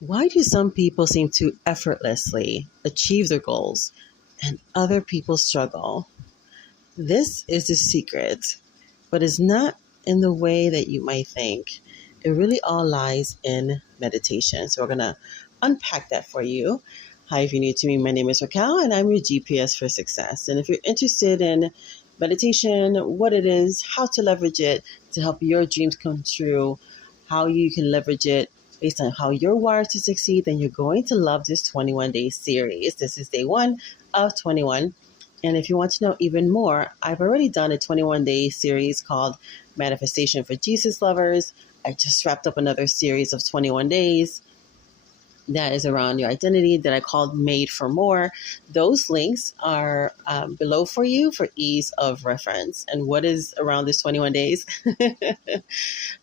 Why do some people seem to effortlessly achieve their goals and other people struggle? This is the secret, but it's not in the way that you might think. It really all lies in meditation. So we're going to unpack that for you. Hi, if you're new to me, my name is Raquel and I'm your GPS for success. And if you're interested in meditation, what it is, how to leverage it to help your dreams come true, how you can leverage it based on how you're wired to succeed, then you're going to love this 21-day series. This is day 1 of 21. And if you want to know even more, I've already done a 21-day series called Manifestation for Jesus Lovers. I just wrapped up another series of 21 days that is around your identity that I called Made for More. Those links are below for you for ease of reference. And what is around this 21 days?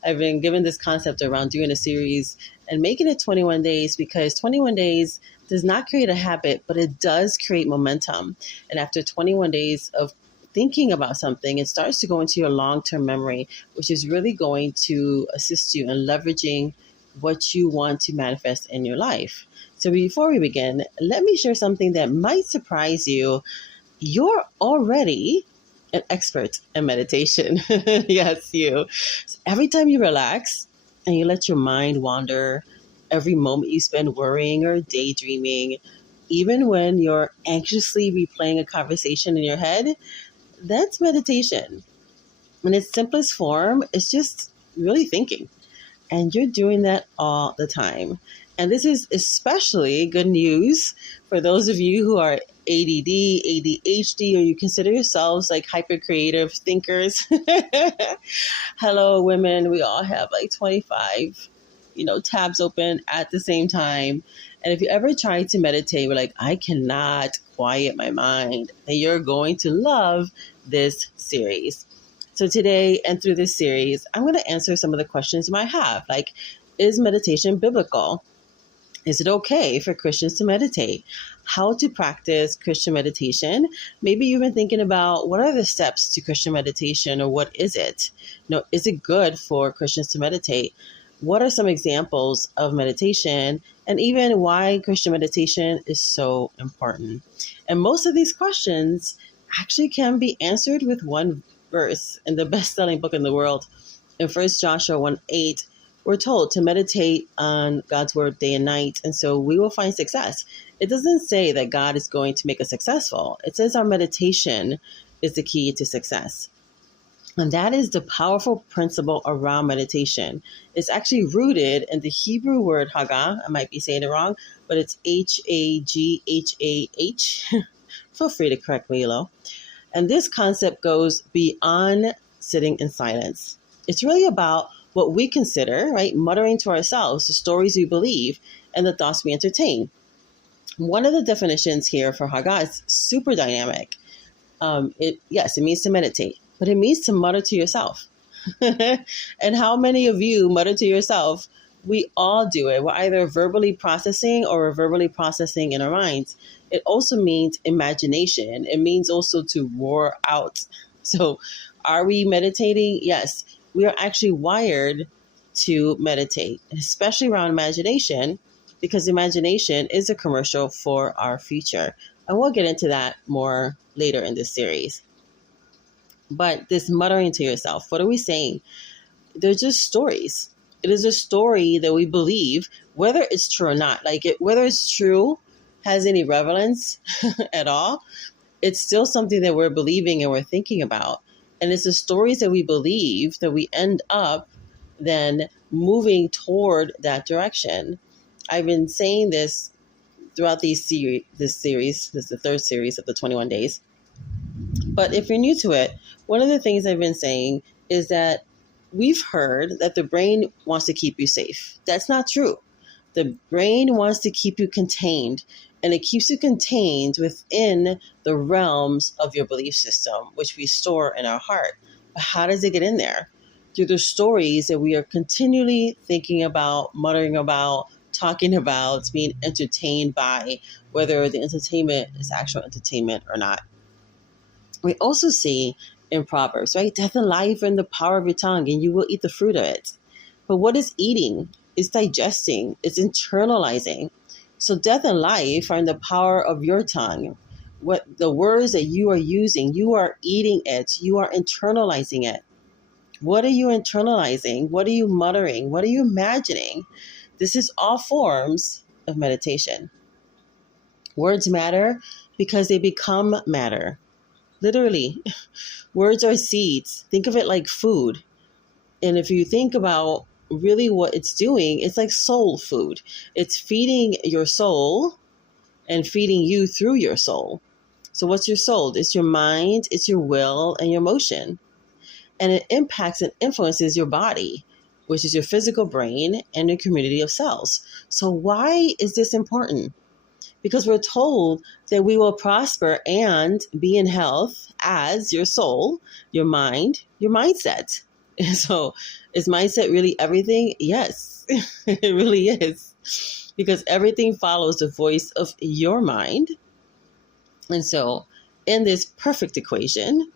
I've been given this concept around doing a series and making it 21 days because 21 days does not create a habit, but it does create momentum. And after 21 days of thinking about something, it starts to go into your long-term memory, which is really going to assist you in leveraging what you want to manifest in your life. So before we begin, let me share something that might surprise you. You're already an expert in meditation. Yes, you. So every time you relax and you let your mind wander, every moment you spend worrying or daydreaming, even when you're anxiously replaying a conversation in your head, that's meditation. In its simplest form, it's just really thinking. And you're doing that all the time. And this is especially good news for those of you who are ADD, ADHD, or you consider yourselves like hyper creative thinkers. Hello, women. We all have like 25, tabs open at the same time. And if you ever try to meditate, we're like, I cannot quiet my mind, then you're going to love this series. So today and through this series, I'm going to answer some of the questions you might have, like, is meditation biblical? Is it okay for Christians to meditate? How to practice Christian meditation? Maybe you've been thinking about what are the steps to Christian meditation, or what is it? Is it good for Christians to meditate? What are some examples of meditation, and even why Christian meditation is so important? And most of these questions actually can be answered with one verse in the best-selling book in the world. In 1 Joshua 1:8, we're told to meditate on God's word day and night, and so we will find success. It doesn't say that God is going to make us successful. It says our meditation is the key to success. And that is the powerful principle around meditation. It's actually rooted in the Hebrew word Hagah. I might be saying it wrong, but it's Haghah. Feel free to correct me below. And this concept goes beyond sitting in silence. It's really about what we consider, right, muttering to ourselves, the stories we believe, and the thoughts we entertain. One of the definitions here for Hagah is super dynamic. It means to meditate, but it means to mutter to yourself. And how many of you mutter to yourself? We all do it. We're either verbally processing or we're verbally processing in our minds. It also means imagination. It means also to roar out. So are we meditating? Yes, we are actually wired to meditate, especially around imagination, because imagination is a commercial for our future. And we'll get into that more later in this series. But this muttering to yourself, what are we saying? They're just stories. It is a story that we believe, whether it's true or not. Whether it's true has any relevance at all, it's still something that we're believing and we're thinking about. And it's the stories that we believe that we end up then moving toward that direction. I've been saying this throughout this series. This is the third series of the 21 days. But if you're new to it, one of the things I've been saying is that we've heard that the brain wants to keep you safe. That's not true. The brain wants to keep you contained, and it keeps you contained within the realms of your belief system, which we store in our heart. But how does it get in there? Through the stories that we are continually thinking about, muttering about, talking about, being entertained by, whether the entertainment is actual entertainment or not. We also see in Proverbs, right? Death and life are in the power of your tongue, and you will eat the fruit of it. But what is eating? it's digesting, it's internalizing. So death and life are in the power of your tongue. What the words that you are using, you are eating it, you are internalizing it. What are you internalizing? What are you muttering? What are you imagining? This is all forms of meditation. Words matter because they become matter. Literally, words are seeds. Think of it like food. And if you think about really what it's doing, it's like soul food. It's feeding your soul and feeding you through your soul. So what's your soul? It's your mind, it's your will, and your emotion. And it impacts and influences your body, which is your physical brain and your community of cells. So why is this important? Because we're told that we will prosper and be in health as your soul, your mind, your mindset. So is mindset really everything? Yes, it really is. Because everything follows the voice of your mind. And so in this perfect equation,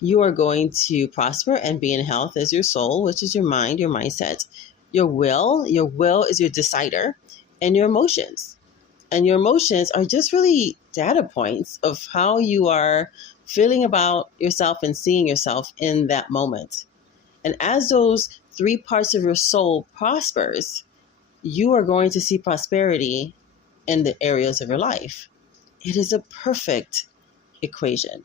you are going to prosper and be in health as your soul, which is your mind, your mindset. Your will is your decider, and your emotions. And your emotions are just really data points of how you are feeling about yourself and seeing yourself in that moment. And as those three parts of your soul prospers, you are going to see prosperity in the areas of your life. It is a perfect equation.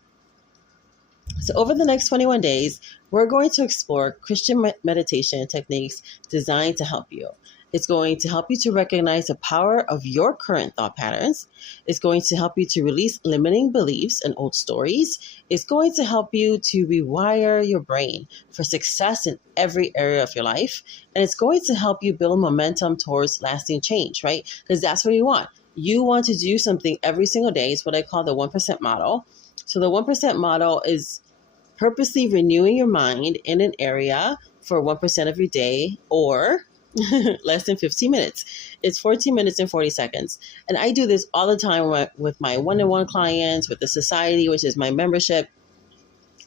So over the next 21 days, we're going to explore Christian meditation techniques designed to help you. It's going to help you to recognize the power of your current thought patterns. It's going to help you to release limiting beliefs and old stories. It's going to help you to rewire your brain for success in every area of your life. And it's going to help you build momentum towards lasting change, right? Because that's what you want. You want to do something every single day. It's what I call the 1% model. So the 1% model is purposely renewing your mind in an area for 1% of your day, or less than 15 minutes. It's 14 minutes and 40 seconds. And I do this all the time with my one-on-one clients, with the society, which is my membership.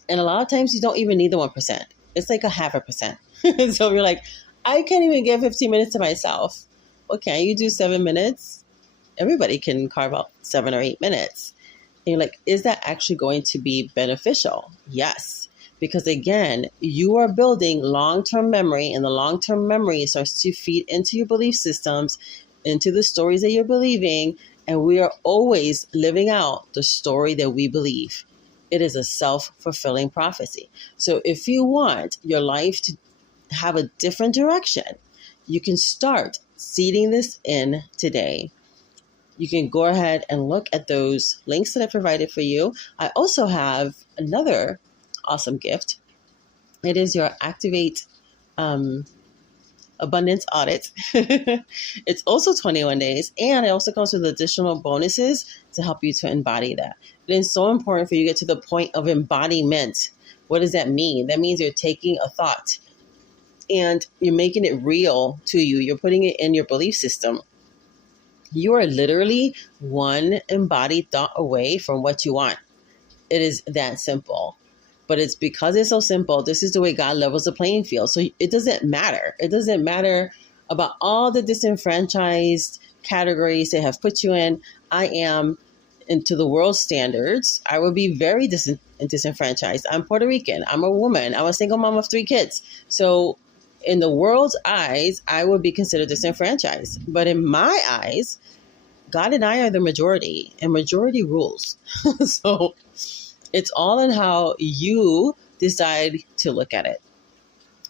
And a lot of times you don't even need the 1%. It's like a 0.5%. So you're like, I can't even give 15 minutes to myself. Well, can you do 7 minutes? Everybody can carve out 7 or 8 minutes. And you're like, is that actually going to be beneficial? Yes. Because again, you are building long-term memory, and the long-term memory starts to feed into your belief systems, into the stories that you're believing, and we are always living out the story that we believe. It is a self-fulfilling prophecy. So if you want your life to have a different direction, you can start seeding this in today. You can go ahead and look at those links that I provided for you. I also have another awesome gift. It is your Activate Abundance Audit. It's also 21 days, and it also comes with additional bonuses to help you to embody that. It is so important for you to get to the point of embodiment. What does that mean? That means you're taking a thought and you're making it real to you. You're putting it in your belief system. You are literally one embodied thought away from what you want. It is that simple. But it's because it's so simple. This is the way God levels the playing field. So it doesn't matter. It doesn't matter about all the disenfranchised categories they have put you in. I am, into the world standards, I would be very disenfranchised. I'm Puerto Rican. I'm a woman. I'm a single mom of 3 kids. So in the world's eyes, I would be considered disenfranchised. But in my eyes, God and I are the majority, and majority rules. So it's all in how you decide to look at it.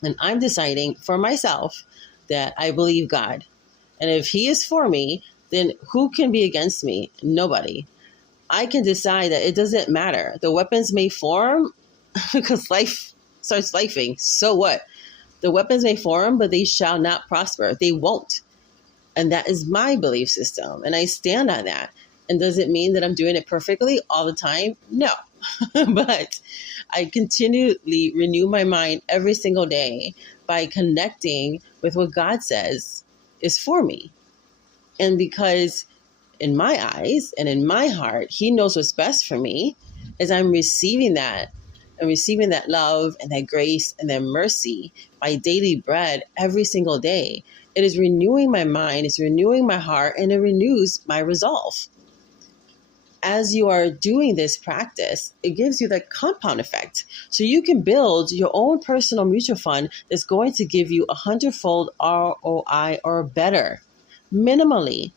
And I'm deciding for myself that I believe God. And if He is for me, then who can be against me? Nobody. I can decide that it doesn't matter. The weapons may form because life starts lifing. So what? The weapons may form, but they shall not prosper. They won't. And that is my belief system. And I stand on that. And does it mean that I'm doing it perfectly all the time? No. But I continually renew my mind every single day by connecting with what God says is for me. And because in my eyes and in my heart, He knows what's best for me, as I'm receiving that and receiving that love and that grace and that mercy by daily bread every single day. It is renewing my mind, it's renewing my heart, and it renews my resolve. As you are doing this practice, it gives you that compound effect. So you can build your own personal mutual fund that's going to give you 100-fold ROI or better, minimally.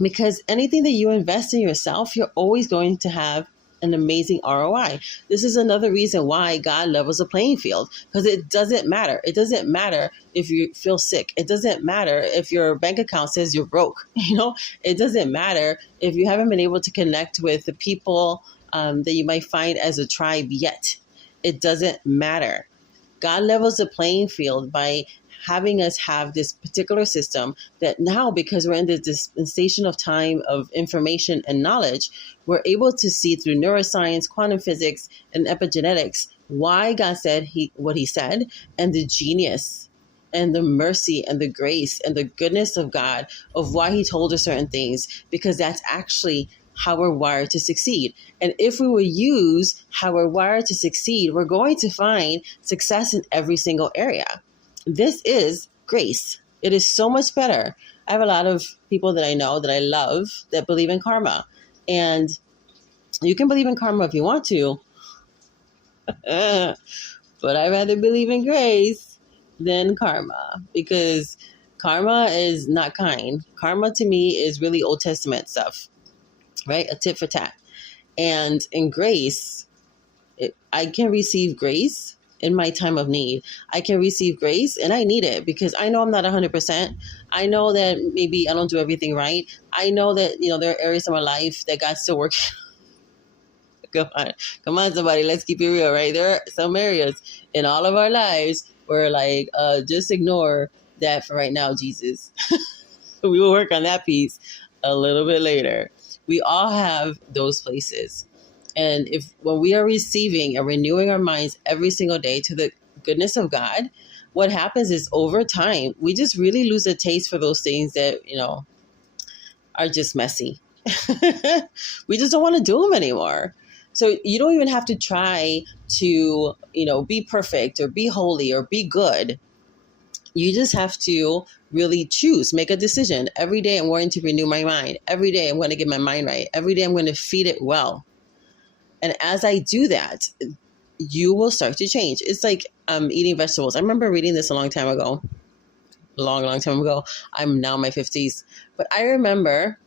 Because anything that you invest in yourself, you're always going to have an amazing ROI. This is another reason why God levels the playing field, because it doesn't matter. It doesn't matter if you feel sick. It doesn't matter if your bank account says you're broke. It doesn't matter if you haven't been able to connect with the people that you might find as a tribe yet. It doesn't matter. God levels the playing field by having us have this particular system that now, because we're in the dispensation of time of information and knowledge, we're able to see through neuroscience, quantum physics, and epigenetics why God said what he said, and the genius and the mercy and the grace and the goodness of God of why he told us certain things, because that's actually how we're wired to succeed. And if we will use how we're wired to succeed, we're going to find success in every single area. This is grace. It is so much better. I have a lot of people that I know that I love that believe in karma. And you can believe in karma if you want to. But I'd rather believe in grace than karma, because karma is not kind. Karma to me is really Old Testament stuff, right? A tit for tat. And in grace, I can receive grace in my time of need. I can receive grace, and I need it because I know I'm not 100%. I know that maybe I don't do everything right. I know that, there are areas of my life that God's still working. Come on, somebody, let's keep it real, right? There are some areas in all of our lives where just ignore that for right now, Jesus. We will work on that piece a little bit later. We all have those places. And when we are receiving and renewing our minds every single day to the goodness of God, what happens is over time, we just really lose a taste for those things that, are just messy. We just don't want to do them anymore. So you don't even have to try to, be perfect or be holy or be good. You just have to really choose, make a decision. Every day I'm going to renew my mind. Every day I'm going to get my mind right. Every day I'm going to feed it well. And as I do that, you will start to change. It's like eating vegetables. I remember reading this a long time ago. Long time ago. I'm now in my 50s. But I remember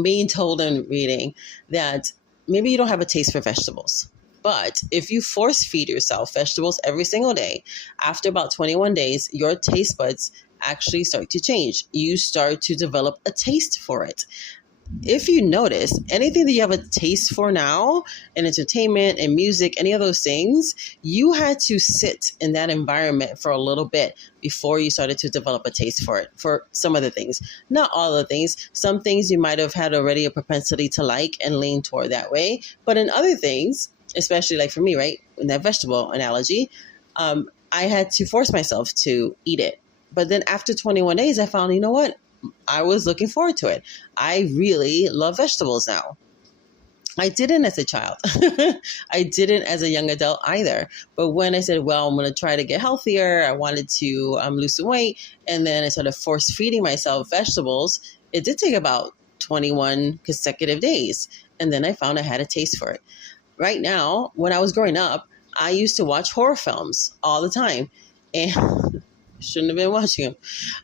being told and reading that maybe you don't have a taste for vegetables. But if you force feed yourself vegetables every single day, after about 21 days, your taste buds actually start to change. You start to develop a taste for it. If you notice, anything that you have a taste for now, in entertainment and music, any of those things, you had to sit in that environment for a little bit before you started to develop a taste for it, for some of the things. Not all of the things. Some things you might have had already a propensity to like and lean toward that way. But in other things, especially like for me, right, in that vegetable analogy, I had to force myself to eat it. But then after 21 days, I found, you know what? I was looking forward to it. I really love vegetables now. I didn't as a child. I didn't as a young adult either. But when I said, well, I'm going to try to get healthier, I wanted to lose some weight, and then I started force feeding myself vegetables, it did take about 21 consecutive days. And then I found I had a taste for it. Right now, when I was growing up, I used to watch horror films all the time. And shouldn't have been watching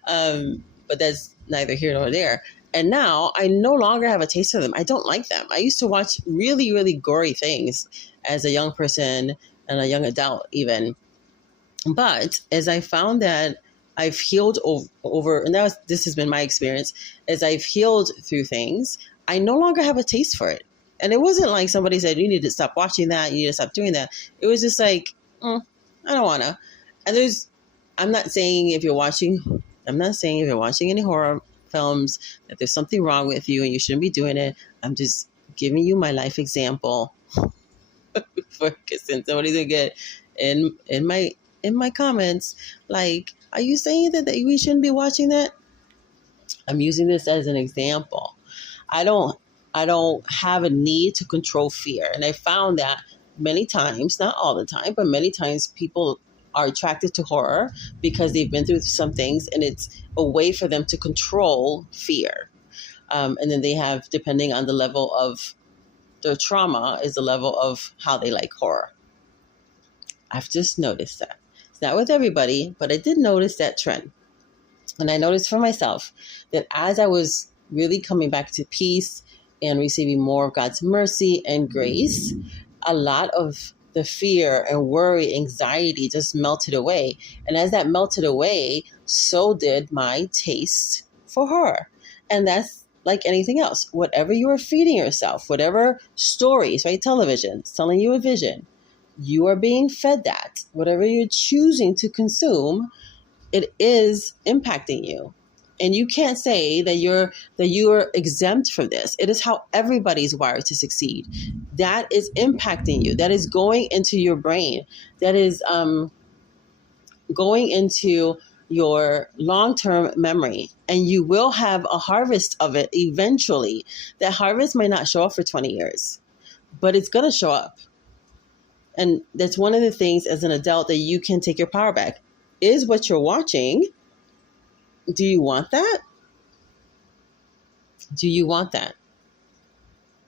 them. But that's neither here nor there. And now I no longer have a taste for them. I don't like them. I used to watch really, really gory things as a young person and a young adult even. But as I found that I've healed over and this has been my experience, as I've healed through things, I no longer have a taste for it. And it wasn't like somebody said, you need to stop watching that, you need to stop doing that. It was just like, I don't want to. And I'm not saying if you're watching any horror films that there's something wrong with you and you shouldn't be doing it. I'm just giving you my life example. Because then somebody's gonna get in my comments like, are you saying that we shouldn't be watching that? I'm using this as an example. I don't have a need to control fear, and I found that many times, not all the time, but many times people are attracted to horror because they've been through some things, and it's a way for them to control fear. And then they have, depending on the level of their trauma, is the level of how they like horror. I've just noticed that. It's not with everybody, but I did notice that trend. And I noticed for myself that as I was really coming back to peace and receiving more of God's mercy and grace, a lot of the fear and worry, anxiety just melted away. And as that melted away, so did my taste for horror. And that's like anything else. Whatever you are feeding yourself, whatever stories, right? Television, telling you a vision, you are being fed that. Whatever you're choosing to consume, it is impacting you. And you can't say that you're exempt from this. It is how everybody's wired to succeed. That is impacting you. That is going into your brain. That is going into your long-term memory. And you will have a harvest of it eventually. That harvest might not show up for 20 years, but it's going to show up. And that's one of the things as an adult that you can take your power back. Is what you're watching, do you want that? Do you want that?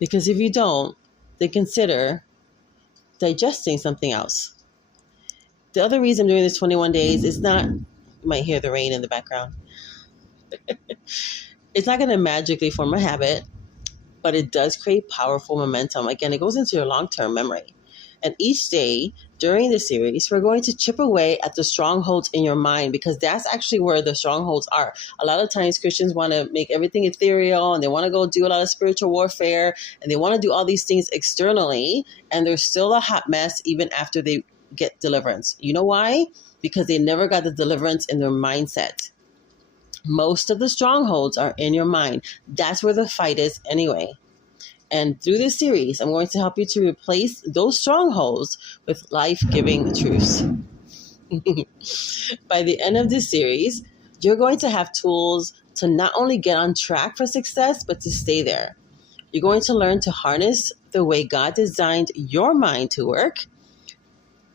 Because if you don't, then consider digesting something else. The other reason I'm doing this 21 days is not, you might hear the rain in the background. It's not going to magically form a habit, but it does create powerful momentum. Again, it goes into your long-term memory. And each day during the series, we're going to chip away at the strongholds in your mind, because that's actually where the strongholds are. A lot of times Christians want to make everything ethereal, and they want to go do a lot of spiritual warfare, and they want to do all these things externally, and they're still a hot mess even after they get deliverance. You know why? Because they never got the deliverance in their mindset. Most of the strongholds are in your mind. That's where the fight is anyway. And through this series, I'm going to help you to replace those strongholds with life-giving truths. By the end of this series, you're going to have tools to not only get on track for success, but to stay there. You're going to learn to harness the way God designed your mind to work,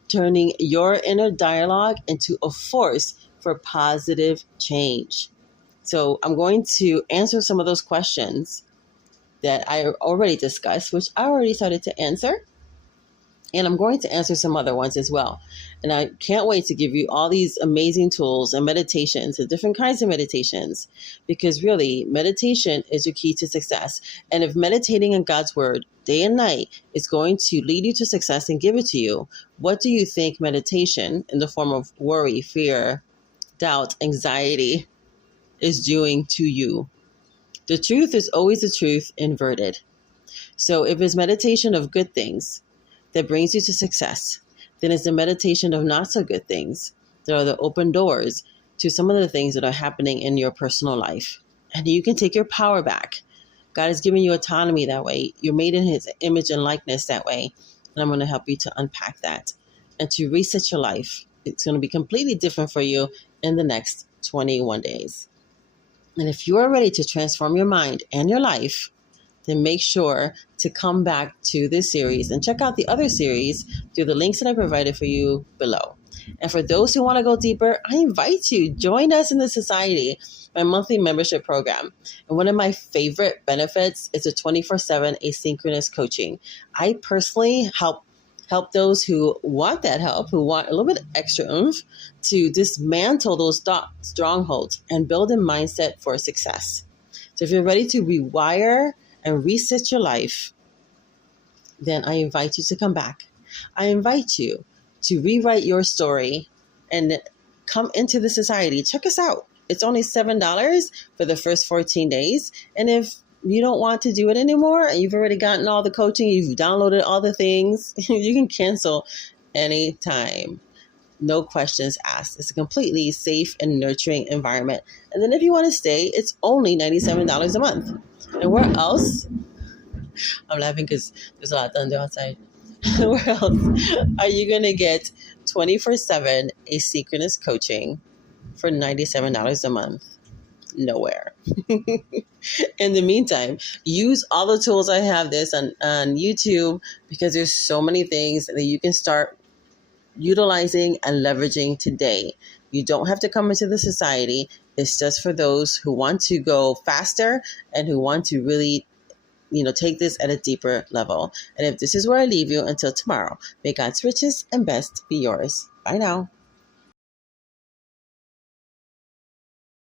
turning your inner dialogue into a force for positive change. So I'm going to answer some of those questions that I already discussed, which I already started to answer. And I'm going to answer some other ones as well. And I can't wait to give you all these amazing tools and meditations and different kinds of meditations, because really meditation is your key to success. And if meditating on God's word day and night is going to lead you to success and give it to you, what do you think meditation in the form of worry, fear, doubt, anxiety is doing to you? The truth is always the truth inverted. So if it's meditation of good things that brings you to success, then it's the meditation of not so good things that are the open doors to some of the things that are happening in your personal life. And you can take your power back. God has given you autonomy that way. You're made in his image and likeness that way. And I'm going to help you to unpack that and to reset your life. It's going to be completely different for you in the next 21 days. And if you are ready to transform your mind and your life, then make sure to come back to this series and check out the other series through the links that I provided for you below. And for those who want to go deeper, I invite you, join us in the Society, my monthly membership program. And one of my favorite benefits is a 24/7 asynchronous coaching. I personally help those who want that help, who want a little bit extra oomph, to dismantle those strongholds and build a mindset for success. So if you're ready to rewire and reset your life, then I invite you to come back. I invite you to rewrite your story and come into the Society. Check us out. It's only $7 for the first 14 days. And if you don't want to do it anymore and you've already gotten all the coaching, you've downloaded all the things, you can cancel anytime. No questions asked. It's a completely safe and nurturing environment. And then if you want to stay, it's only $97 a month. And where else? I'm laughing because there's a lot of thunder outside. Where else are you going to get 24/7 asynchronous coaching for $97 a month? Nowhere. In the meantime, use all the tools I have this on YouTube, because there's so many things that you can start utilizing and leveraging today. You don't have to come into the society. It's just for those who want to go faster and who want to really, take this at a deeper level. And if this is where I leave you until tomorrow, may God's riches and best be yours. Bye now.